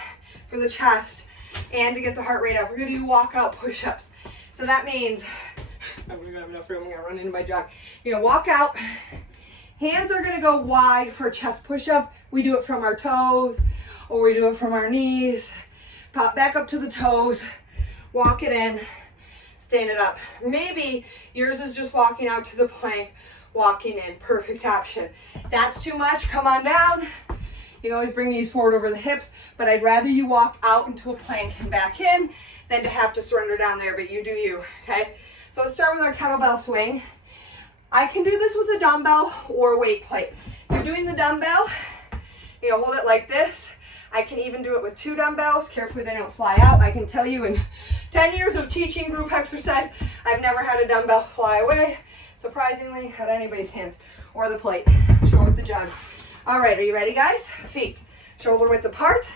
for the chest, and to get the heart rate up. We're gonna do walkout push-ups. So that means, I'm gonna have enough room, I'm gonna run into my jog. You're gonna walk out, hands are gonna go wide for a chest push-up. We do it from our toes, or we do it from our knees. Pop back up to the toes, walk it in, stand it up. Maybe yours is just walking out to the plank, walking in, perfect option. That's too much, come on down. You can always bring these forward over the hips, but I'd rather you walk out into a plank and back in than to have to surrender down there, but you do you, okay? So let's start with our kettlebell swing. I can do this with a dumbbell or a weight plate. If you're doing the dumbbell, you know, hold it like this. I can even do it with 2 dumbbells. Carefully they don't fly out. I can tell you in 10 years of teaching group exercise, I've never had a dumbbell fly away, surprisingly, at anybody's hands, or the plate, or with the jug. All right, are you ready, guys? Feet shoulder width apart.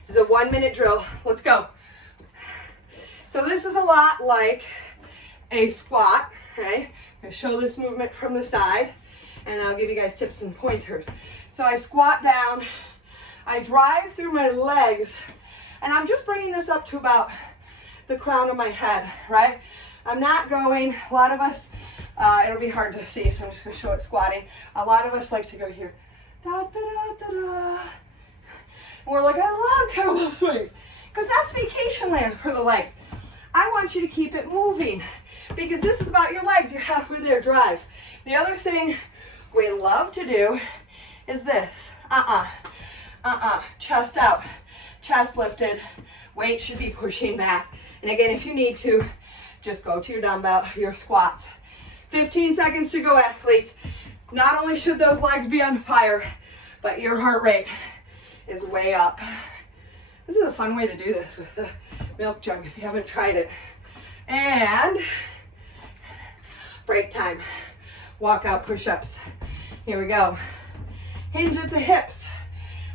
This is a 1-minute drill. Let's go. So this is a lot like a squat, okay? I'm gonna show this movement from the side, and I'll give you guys tips and pointers. So I squat down, I drive through my legs, and I'm just bringing this up to about the crown of my head, right? I'm not going, a lot of us, it'll be hard to see, so I'm just gonna show it squatting. A lot of us like to go here. Da, da, da, da, da. And we're like, I love kettlebell swings, because that's vacation land for the legs. I want you to keep it moving, because this is about your legs. You're halfway there, drive. The other thing we love to do is this. Chest out, chest lifted, weight should be pushing back. And again, if you need to, just go to your dumbbell, your squats. 15 seconds to go, athletes. Not only should those legs be on fire, but your heart rate is way up. This is a fun way to do this with the milk jug if you haven't tried it. And break time. Walk out push-ups. Here we go. Hinge at the hips.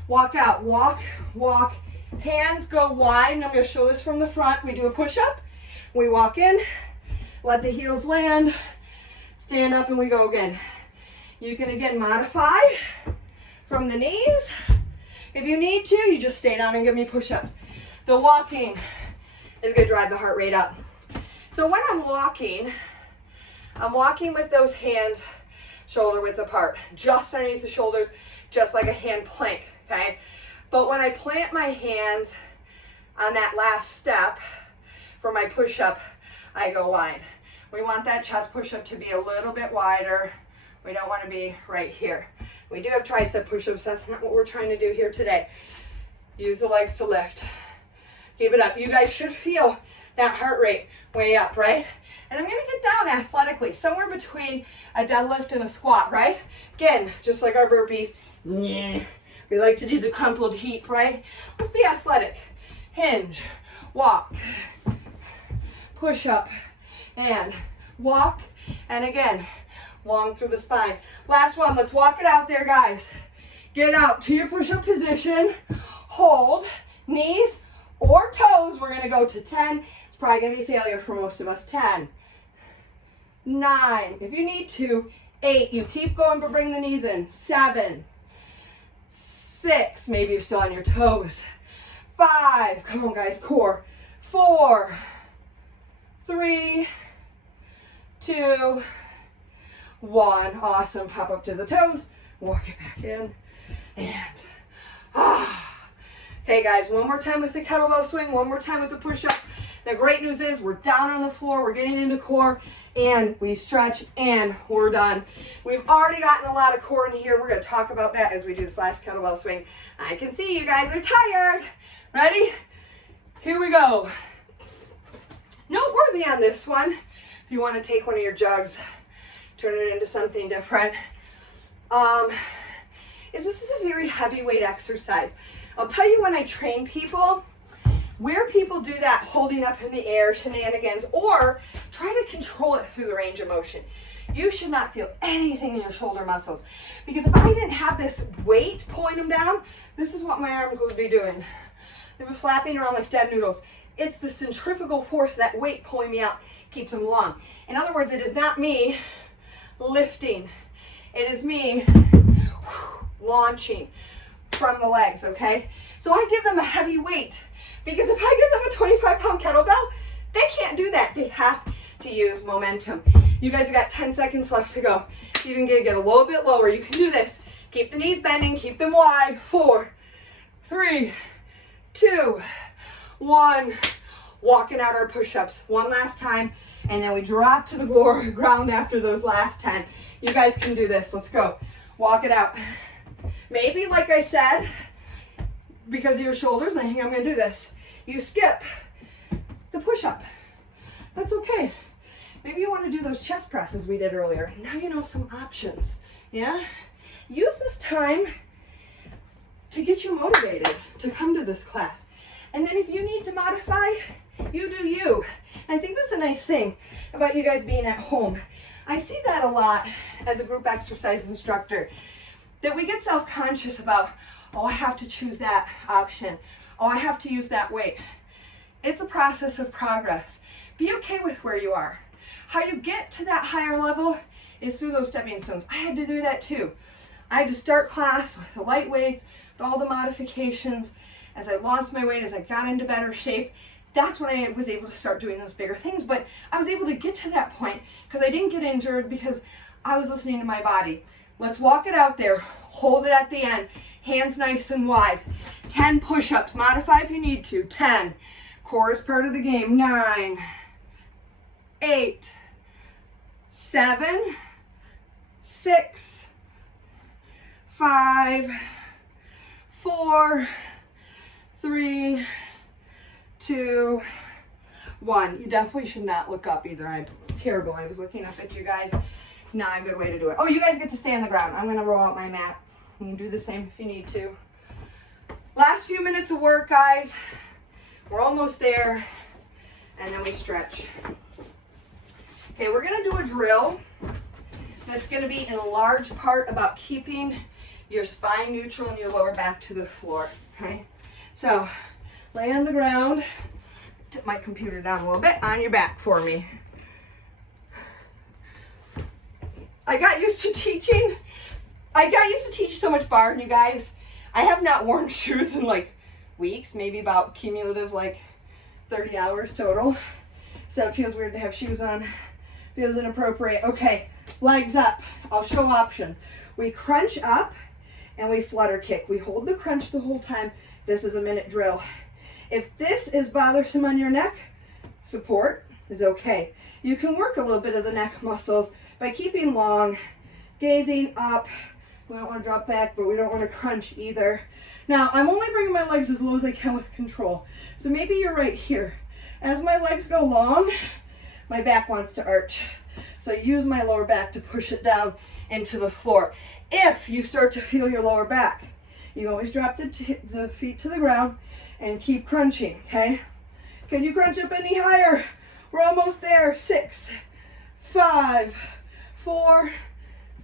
Walk out, walk, walk. Hands go wide, and I'm gonna show this from the front. We do a push-up, we walk in, let the heels land, stand up, and we go again. You can again modify from the knees. If you need to, you just stay down and give me push-ups. The walking is gonna drive the heart rate up. So when I'm walking with those hands shoulder width apart, just underneath the shoulders, just like a hand plank, okay? But when I plant my hands on that last step for my push-up, I go wide. We want that chest push-up to be a little bit wider. We don't want to be right here. We do have tricep push-ups. That's not what we're trying to do here today. Use the legs to lift. Keep it up. You guys should feel that heart rate way up, right? And I'm going to get down athletically, somewhere between a deadlift and a squat, right? Again, just like our burpees. We like to do the crumpled heap, right? Let's be athletic. Hinge, walk, push up, and walk. And again, long through the spine. Last one, let's walk it out there, guys. Get out to your push-up position. Hold, knees or toes. We're gonna go to 10. It's probably gonna be failure for most of us. 10, 9, if you need to, 8. You keep going, but bring the knees in. 7, 6, maybe you're still on your toes. 5, come on guys, core. 4, 3, 2, 1. Awesome. Pop up to the toes, walk it back in, and okay guys, one more time with the kettlebell swing, one more time with the push-up. The great news is we're down on the floor, we're getting into core, and we stretch, and we're done. We've already gotten a lot of core in here. We're going to talk about that as we do this last kettlebell swing. I can see you guys are tired. Ready? Here we go. Noteworthy on this one, if you want to take one of your jugs, turn it into something different, is this is a very heavyweight exercise. I'll tell you, when I train people, where people do that holding up in the air shenanigans or try to control it through the range of motion, you should not feel anything in your shoulder muscles, because if I didn't have this weight pulling them down, this is what my arms would be doing. They'd be flapping around like dead noodles. It's the centrifugal force, that weight pulling me out, keeps them long. In other words, it is not me lifting. It is me launching from the legs, okay? So I give them a heavy weight, because if I give them a 25-pound kettlebell, they can't do that. They have to use momentum. You guys have got 10 seconds left to go. You can get a little bit lower. You can do this. Keep the knees bending, keep them wide. 4, 3, 2, 1. Walking out our push-ups one last time, and then we drop to the ground after those last 10. You guys can do this. Let's go. Walk it out. Maybe, like I said, because of your shoulders, I think I'm gonna do this. You skip the push-up. That's okay. Maybe you want to do those chest presses we did earlier. Now you know some options, yeah? Use this time to get you motivated to come to this class. And then if you need to modify, you do you. And I think that's a nice thing about you guys being at home. I see that a lot as a group exercise instructor, that we get self-conscious about, oh, I have to choose that option. Oh, I have to use that weight. It's a process of progress. Be okay with where you are. How you get to that higher level is through those stepping stones. I had to do that too. I had to start class with the light weights, with all the modifications. As I lost my weight, as I got into better shape, that's when I was able to start doing those bigger things. But I was able to get to that point because I didn't get injured, because I was listening to my body. Let's walk it out there. Hold it at the end. Hands nice and wide. 10 push-ups. Modify if you need to. 10. Core is part of the game. 9, 8, 7, 6, 5, 4, 3, 2, 1. You definitely should not look up either. I'm terrible. I was looking up at you guys. Not a good way to do it. Oh, you guys get to stay on the ground. I'm going to roll out my mat. You can do the same if you need to. Last few minutes of work, guys. We're almost there. And then we stretch. Okay, we're going to do a drill that's going to be in large part about keeping your spine neutral and your lower back to the floor. Okay, so lay on the ground. Tip my computer down a little bit. On your back for me. I got used to teaching so much bar, you guys. I have not worn shoes in like weeks, maybe about cumulative like 30 hours total. So it feels weird to have shoes on. Feels inappropriate. Okay, legs up. I'll show options. We crunch up and we flutter kick. We hold the crunch the whole time. This is a minute drill. If this is bothersome on your neck, support is okay. You can work a little bit of the neck muscles by keeping long, gazing up. We don't want to drop back, but we don't want to crunch either. Now, I'm only bringing my legs as low as I can with control. So maybe you're right here. As my legs go long, my back wants to arch. So I use my lower back to push it down into the floor. If you start to feel your lower back, you always drop the feet to the ground and keep crunching, okay? Can you crunch up any higher? We're almost there. 6, 5, 4,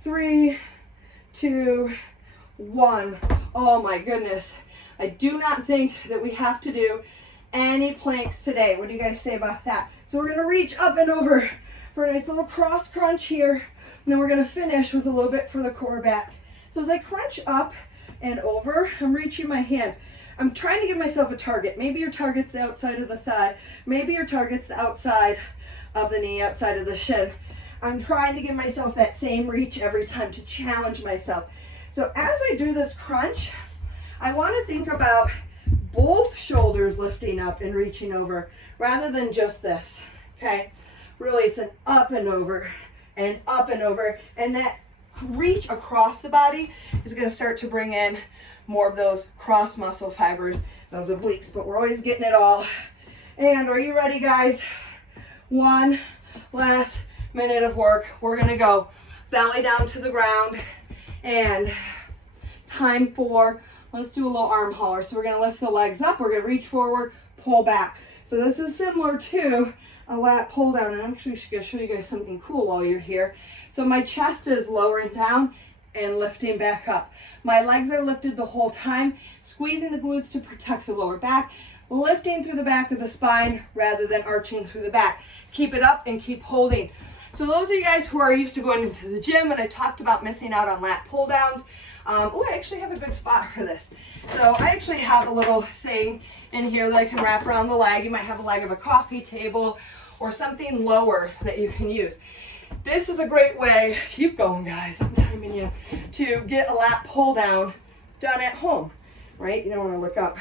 3, 2, 1. Oh my goodness. I do not think that we have to do any planks today. What do you guys say about that? So we're going to reach up and over for a nice little cross crunch here. And then we're going to finish with a little bit for the core back. So as I crunch up and over, I'm reaching my hand. I'm trying to give myself a target. Maybe your target's the outside of the thigh. Maybe your target's the outside of the knee, outside of the shin. I'm trying to give myself that same reach every time to challenge myself. So as I do this crunch, I want to think about both shoulders lifting up and reaching over rather than just this, okay? Really, it's an up and over and up and over, and that reach across the body is going to start to bring in more of those cross muscle fibers, those obliques, but we're always getting it all. And are you ready, guys? One last minute of work. We're going to go belly down to the ground, and time for, let's do a little arm hauler. So we're going to lift the legs up, we're going to reach forward, pull back. So this is similar to a lat pull down, and I'm actually going to show you guys something cool while you're here. So my chest is lowering down and lifting back up. My legs are lifted the whole time, squeezing the glutes to protect the lower back, lifting through the back of the spine rather than arching through the back. Keep it up and keep holding. So those of you guys who are used to going into the gym, and I talked about missing out on lat pull downs, I actually have a good spot for this. So I actually have a little thing in here that I can wrap around the leg. You might have a leg of a coffee table or something lower that you can use. This is a great way, keep going guys, I'm timing you, to get a lat pull down done at home, right? You don't want to look up.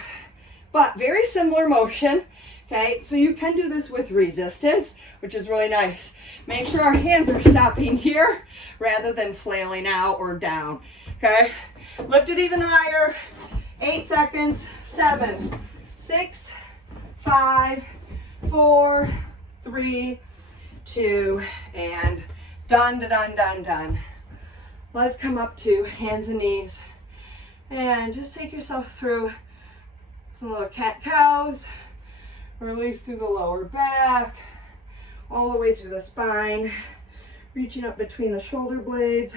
But very similar motion, okay? So you can do this with resistance, which is really nice. Make sure our hands are stopping here rather than flailing out or down, okay? Lift it even higher. 8 seconds. 7, 6, 5, 4, 3, 2, and done, done, done, done. Let's come up to hands and knees. And just take yourself through some little cat-cows. Release through the lower back, all the way through the spine, reaching up between the shoulder blades.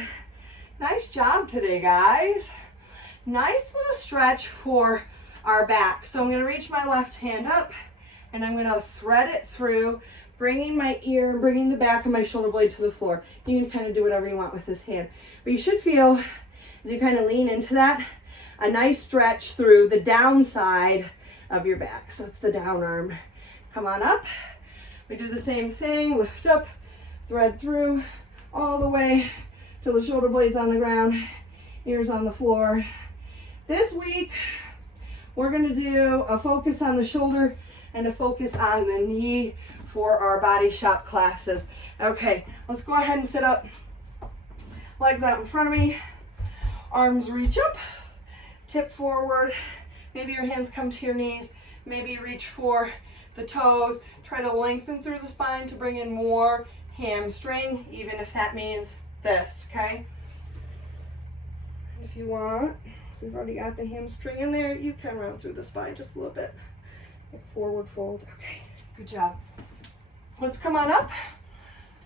Nice job today, guys. Nice little stretch for our back. So I'm going to reach my left hand up, and I'm going to thread it through, bringing my ear and bringing the back of my shoulder blade to the floor. You can kind of do whatever you want with this hand. But you should feel, as you kind of lean into that, a nice stretch through the downside of your back. So it's the down arm. Come on up. We do the same thing. Lift up, thread through all the way till the shoulder blades on the ground, ears on the floor. This week, we're going to do a focus on the shoulder and a focus on the knee for our body shop classes. Okay, let's go ahead and sit up. Legs out in front of me. Arms reach up. Tip forward. Maybe your hands come to your knees. Maybe reach for the toes. Try to lengthen through the spine to bring in more hamstring, even if that means this, okay? And if you want, we've already got the hamstring in there, you can round through the spine just a little bit. Like forward fold. Okay, good job. Let's come on up.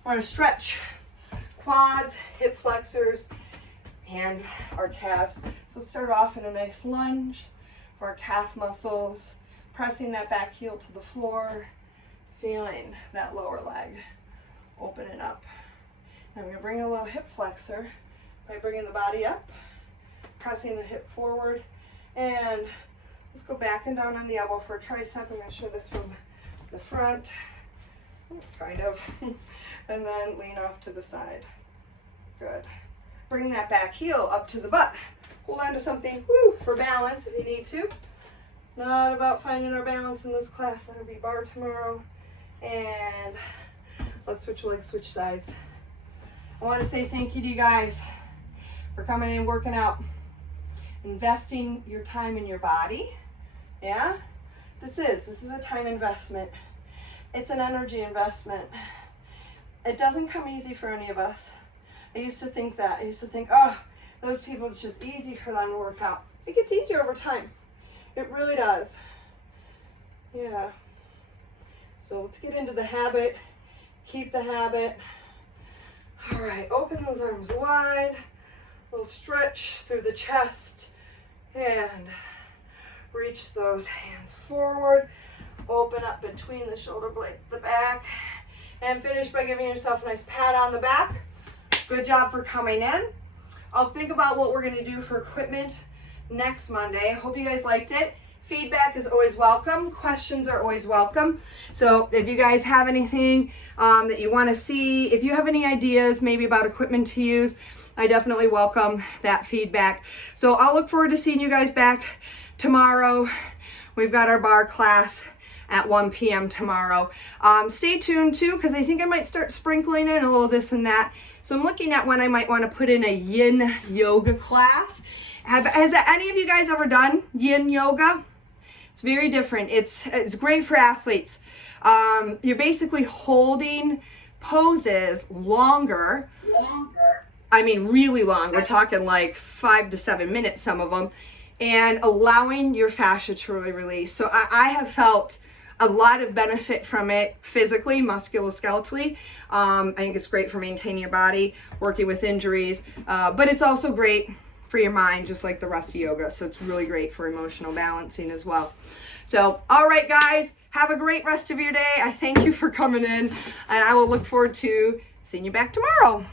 We're going to stretch quads, hip flexors, and our calves. So start off in a nice lunge for our calf muscles, pressing that back heel to the floor, feeling that lower leg opening up. Now I'm going to bring a little hip flexor by bringing the body up, pressing the hip forward, and let's go back and down on the elbow for a tricep. I'm going to show this from the front, kind of, and then lean off to the side. Good. Bring that back heel up to the butt. Hold on to something for balance if you need to. Not about finding our balance in this class. That'll be bar tomorrow. And let's switch legs, switch sides. I want to say thank you to you guys for coming in, working out, investing your time in your body. Yeah? This is a time investment. It's an energy investment. It doesn't come easy for any of us. I used to think that. I used to think, oh, those people, it's just easy for them to work out. It gets easier over time. It really does. Yeah. So let's get into the habit. Keep the habit. All right, open those arms wide. A little stretch through the chest. And reach those hands forward. Open up between the shoulder blades, the back. And finish by giving yourself a nice pat on the back. Good job for coming in. I'll think about what we're going to do for equipment next Monday. Hope you guys liked it. Feedback is always welcome. Questions are always welcome. So if you guys have anything that you want to see, if you have any ideas maybe about equipment to use, I definitely welcome that feedback. So I'll look forward to seeing you guys back tomorrow. We've got our bar class at 1 p.m. tomorrow. Stay tuned too, because I think I might start sprinkling in a little this and that. So I'm looking at when I might want to put in a yin yoga class. Has any of you guys ever done yin yoga? It's very different. It's great for athletes. You're basically holding poses longer. I mean, really long. We're talking like 5 to 7 minutes, some of them, and allowing your fascia to really release. So I have felt a lot of benefit from it physically, musculoskeletally. I think it's great for maintaining your body, working with injuries, but it's also great for your mind, just like the rest of yoga. So it's really great for emotional balancing as well. So, all right, guys, have a great rest of your day. I thank you for coming in, and I will look forward to seeing you back tomorrow.